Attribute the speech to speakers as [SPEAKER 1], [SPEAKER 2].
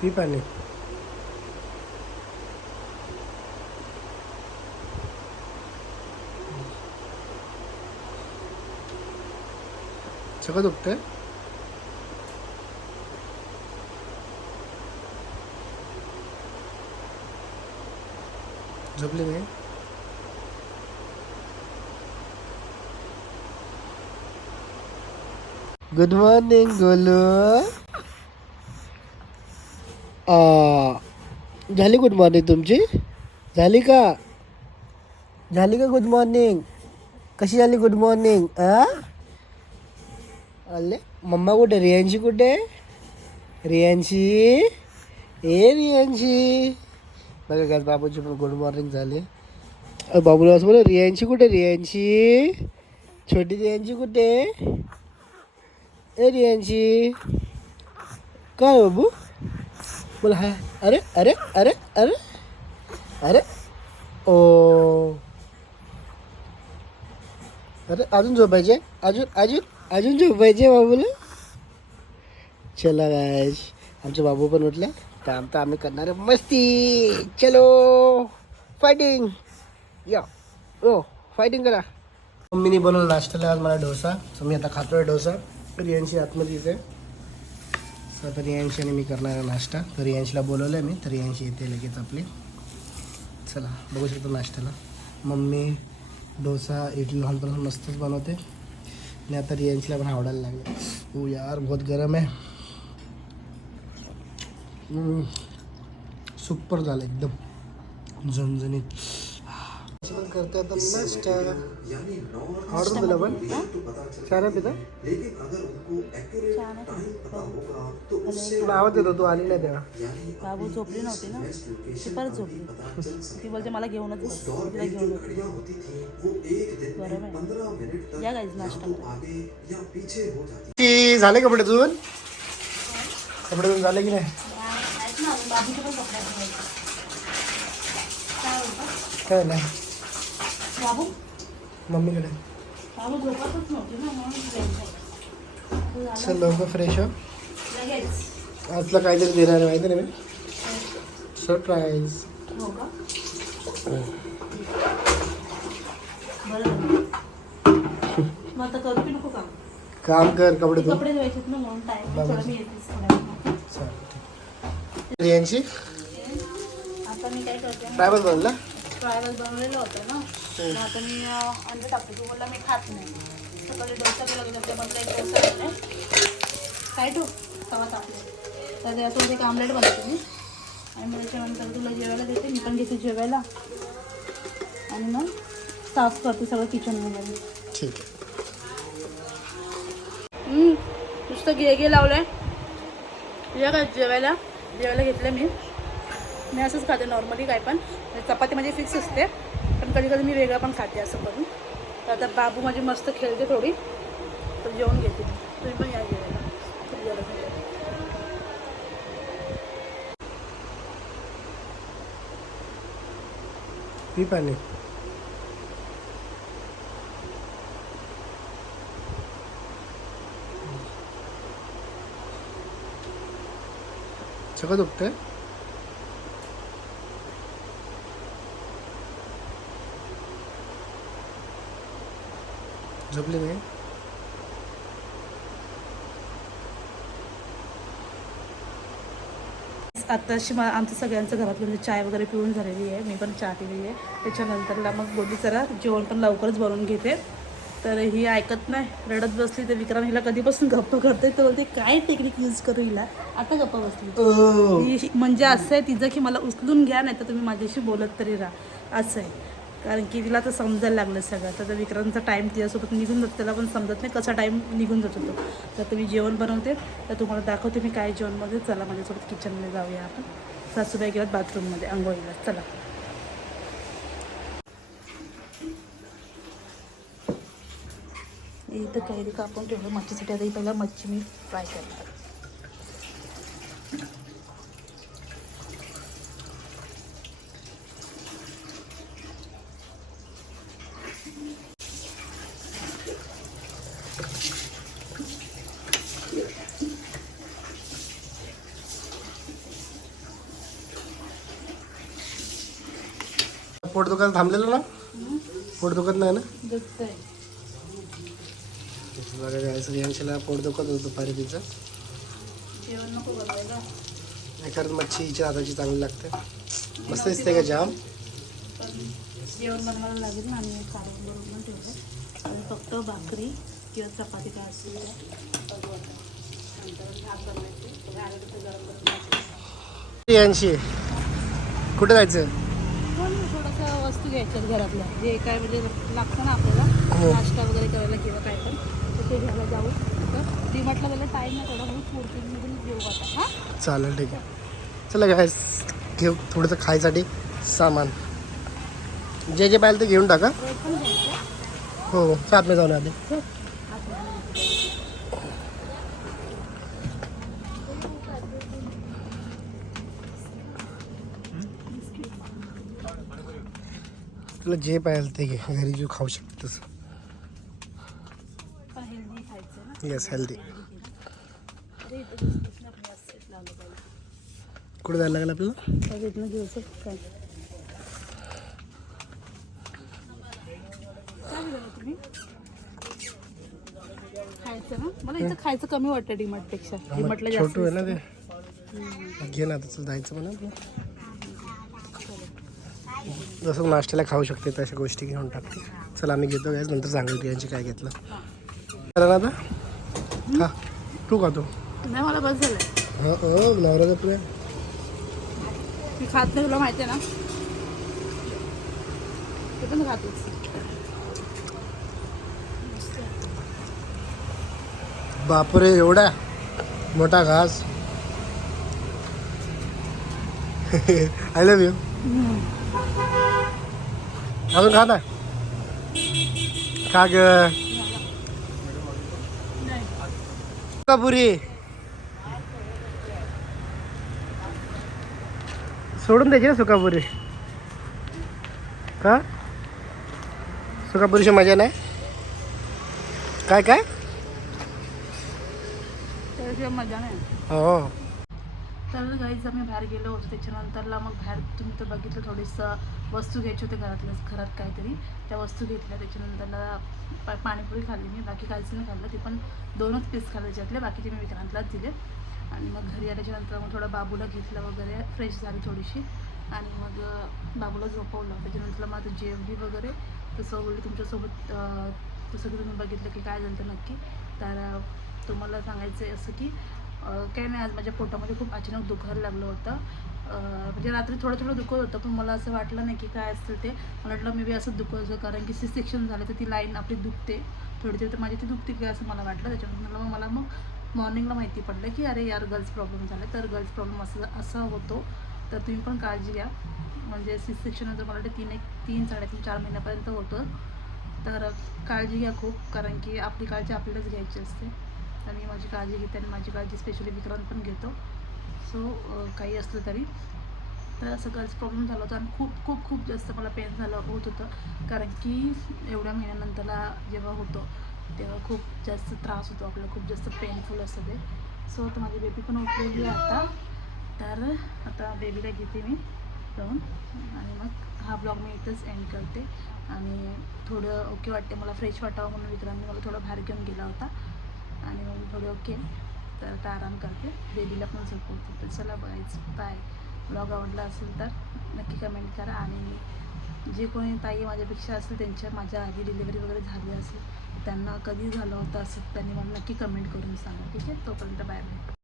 [SPEAKER 1] P पाणी. सगळं दुखतंय? झोपली नाही गुड मॉर्निंग गोलू झाली गुड मॉर्निंग तुमची? झाली का? झाली का गुड मॉर्निंग कशी झाली गुड मॉर्निंग आ मम्मा कुठे? रियांशी कुठे? रियांशी? ए रियांशी? बघा काय बाबूची पण गुड मॉर्निंग झाली. अ, बाबूला असं बोल रियांशी कुठे? रियांशी? छोटी रियांशी कुठे? ए रियांशी? काय हो बाबू? बोला हा। अरे अरे अरे अरे अरे ओ। अरे अजून झोपायचे अजून अजून अजून झोपायचे बाबूला? चला गायश आमचे बाबू पण उठले. काम तर आम्ही करणार आहे. मस्ती! चलो! फायटिंग या. ओ फायटिंग करा. मम्मीने बनवलं नाश्त्याला आज मला डोसा. तर मी आता खातोय डोसा. रियांशी आतमध्ये इथे तर मी करणार आहे नाश्ता. तर रियांशीला बोलवलं आहे मी. तर रियांशी येते लगेच आपली. चला बघू शकतो नाश्त्याला. मम्मी डोसा इडली लहानपणापासून मस्तच बनवते. आणि आता रियांशीला पण आवडायला लागले. ओ यार बहुत गरम आहे. सुपर झालं एकदम. झणझणीत. करते आता पण. पिता तुला आवाज येतो तू आली नाही तेव्हा.
[SPEAKER 2] बाबू झोपली नव्हती ना? ती परत झोपली. ती बोलते मला घेऊनच. तिला घेऊन येते. बरं आहे. या गाईज नाश्ता
[SPEAKER 1] की झाले कपडे धुवून? कपडे धुवून झाले की नाही? काय नाही.
[SPEAKER 2] बाबू?
[SPEAKER 1] मम्मीकडे चल लवकर फ्रेश हो. आजला काहीतरी देणार आहे माहिती नाही मी? सरप्राईज
[SPEAKER 2] हो काम.
[SPEAKER 1] कर कपडे
[SPEAKER 2] काय करते?
[SPEAKER 1] ट्रॅव्हल बनला?
[SPEAKER 2] फ्रायवर बनवलेलं होतं ना. आता मी अंडे टाकते. तू बोलला मी खात नाही. सकाळी डोसा केला गेला ते म्हटलं एक डोसा काय ठेव तवा टाकले तर त्यासोबत एक आमलेट बनवते मी. आणि मग त्याच्यानंतर तुला जेवायला देते. मी पण घेते जेवायला. आणि मग साफ करते सगळं किचन वगैरे
[SPEAKER 1] ठीक आहे.
[SPEAKER 2] नुसतं घे घे लावलंय. तुझ्या काय जेवायला. जेवायला घेतलं मी. मी असंच खाते नॉर्मली काय पण. चपाती माझी फिक्स असते. पण कधी कधी मी वेगळं पण खाते असं करून. तर आता बाबू माझी मस्त खेळते थोडी. तर जेवण घेते. तुम्ही पण या जेवायला. खूप
[SPEAKER 1] पी पाणी. सगळं दुखतंय? झोपली नाही?
[SPEAKER 2] आत्ताशी मा आमचं सगळ्यांचं घरातलं म्हणजे चाय वगैरे पिऊन झालेली आहे. मी पण चहा पिलेली आहे. त्याच्यानंतरला मग बोलली जरा जेवण पण लवकरच बनवून घेते. तर ही ऐकत नाही. रडत बसली तर विक्रम हिला कधीपासून गप्प करते. तर बोलते काय टेक्निक यूज करू हिला? आता गप्प बसली. म्हणजे असं आहे तिचं की मला उचलून घ्या नाही तर तुम्ही माझ्याशी बोलत तरी राहा. असं आहे. कारण की तिला तर समजायला लागलं सगळं. तर विक्रांतचा टाईम तिच्यासोबत निघून जातो. त्याला पण समजत नाही कसा टाईम निघून जातो तो. तर तुम्ही जेवण बनवते. तर तुम्हाला दाखवते मी काय जेवणमध्ये. चला माझ्यासोबत किचनमध्ये जाऊया आपण. सासूबाई गेल्यात बाथरूममध्ये आंघोळीला. चला. इथं काही कापून ठेवलं. मच्छीसाठी आता पहिला मच्छी मी फ्राय करणार.
[SPEAKER 1] पोट दुखायला थांबलेलं ना? पोट दुखत नाही ना? बघा काय यांशीला पोट दुखत होतं दुपारी तिचं
[SPEAKER 2] जेवण नको बनवायला
[SPEAKER 1] एखाद मच्छी हिच्या हाताची चांगली लागते. मस्त दिसते का जाम?
[SPEAKER 2] जेवण बनवायला लागेल ना आणि काढून आणि फक्त भाकरी किंवा चपाती काय असेल.
[SPEAKER 1] यांशी कुठे जायचं?
[SPEAKER 2] घ्यायच्यात घरातल्या. जे काय म्हणजे लागतं ना आपल्याला
[SPEAKER 1] हो.
[SPEAKER 2] नाश्ता वगैरे करायला किंवा काय पण तर ते घ्यायला जाऊ. तर डी मार्टला गेलं टाईम नाही थोडा बहुत पुढची घेऊ आता. हां?
[SPEAKER 1] चालेल ठीक आहे. चला काय घेऊ. थोडंसं खायसाठी सामान. जे जे पाहिजे ते घेऊन टाका. हो सात मी जाऊन आले. तुला जे पाहिजे ते घे. घरी जे खाऊ शकते तसं. येस हेल्दी कुठे जायला लागेल आपल्याला?
[SPEAKER 2] मला इथं खायचं कमी वाटतं डीमार्टला
[SPEAKER 1] छोटू आहे ना. ते. घे ना चल जायचं म्हणा. जसं नाश्त्याला खाऊ शकते तशा गोष्टी घेऊन टाकते. चला आम्ही घेतो गॅस नंतर सांगेल की यांची काय घेतलं. चला ना आता. खा तू खातो.
[SPEAKER 2] नाही मला बस झालं
[SPEAKER 1] हो हो नवरा प्रेम.
[SPEAKER 2] मी खात नाही तुला माहिती आहे ना? ते पण खातेच
[SPEAKER 1] बापरे एवढा मोठा घास. आय लव्ह यू अजून खा ना का ग. पुरी सोडून द्यायची ना सुकापुरी. का? सुकापुरीची मजा नाही? काय काय?
[SPEAKER 2] मजा नाही.
[SPEAKER 1] हो.
[SPEAKER 2] तर गाईज आम्ही बाहेर गेलो होतो. त्याच्यानंतरला मग बाहेर तुम्ही तर बघितलं थोडीसं वस्तू घ्यायची होते घरातल्या घरात काहीतरी. त्या वस्तू घेतल्या. त्याच्यानंतरला पा- पाणीपुरी खाल्ली मी. बाकी काहीच नाही खाल्लं. ते पण दोनच पीस खाल्ले त्याच्यातले बाकीचे मी विक्रांतलाच दिले. आणि मग घरी आल्याच्यानंतर मग थोडं बाबूला घेतलं वगैरे. फ्रेश झाली थोडीशी. आणि मग बाबूला झोपवलं. त्याच्यानंतर मग जेवली वगैरे. तसं बोलली तुमच्यासोबत तसं की तुम्ही बघितलं की काय झालं नक्की. तर तुम्हाला सांगायचं आहे असं की काय नाही आज माझ्या पोटामध्ये खूप अचानक दुखायला लागलं होतं. म्हणजे रात्री थोडं थोडं दुखत होतं पण मला असं वाटलं नाही की काय असतं ते. मला वाटलं मे बी असं दुखत होतं कारण की सी सेक्शन झालं तर ती लाईन आपली दुखते थोडी थोडी. तर माझी ती दुखते काय असं मला वाटलं. त्याच्यामुळे मग मला मग मॉर्निंगला माहिती पडलं की अरे यार गर्ल्स प्रॉब्लेम झाला तर गर्ल्स प्रॉब्लेम असं असा होतो. तर तुम्ही पण काळजी घ्या. म्हणजे सी सेक्शन नंतर मला वाटतं तीन एक तीन साडेतीन चार महिन्यापर्यंत होतं. तर काळजी घ्या खूप कारण की आपली काळजी आपल्यालाच घ्यायची असते. तर मी माझी काळजी घेते आणि माझी काळजी स्पेशली विक्रांत पण घेतो. सो काही असलं तरी. तर असं प्रॉब्लेम झाला होता आणि खूप खूप खूप जास्त मला पेन झालं होत होतं. कारण की एवढ्या महिन्यानंतरला जेव्हा होतो तेव्हा खूप जास्त त्रास होतो आपल्याला खूप जास्त पेनफुल असतं ते. सो आता माझी बेबी पण उठलेली आहे आता. तर आता बेबीला घेते मी जाऊन. आणि मग हा ब्लॉग मी इथंच एंड करते. आणि थोडं ओके वाटते मला फ्रेश वाटावं म्हणून विक्रांनी मला थोडं बाहेर घेऊन गेला होता. आणि मग मी थोडे ओके तर आता आराम करते. बेबीला पण झोपवते तर चला बघायचं बाय ब्लॉग आवडला असेल तर नक्की कमेंट करा. आणि जे कोणी ताई माझ्यापेक्षा असेल त्यांच्या माझ्या आधी डिलिव्हरी वगैरे झाली असेल त्यांना कधी झालं होतं असं त्यांनी मला नक्की कमेंट करून सांगा. ठीक आहे? तोपर्यंत बाय बाय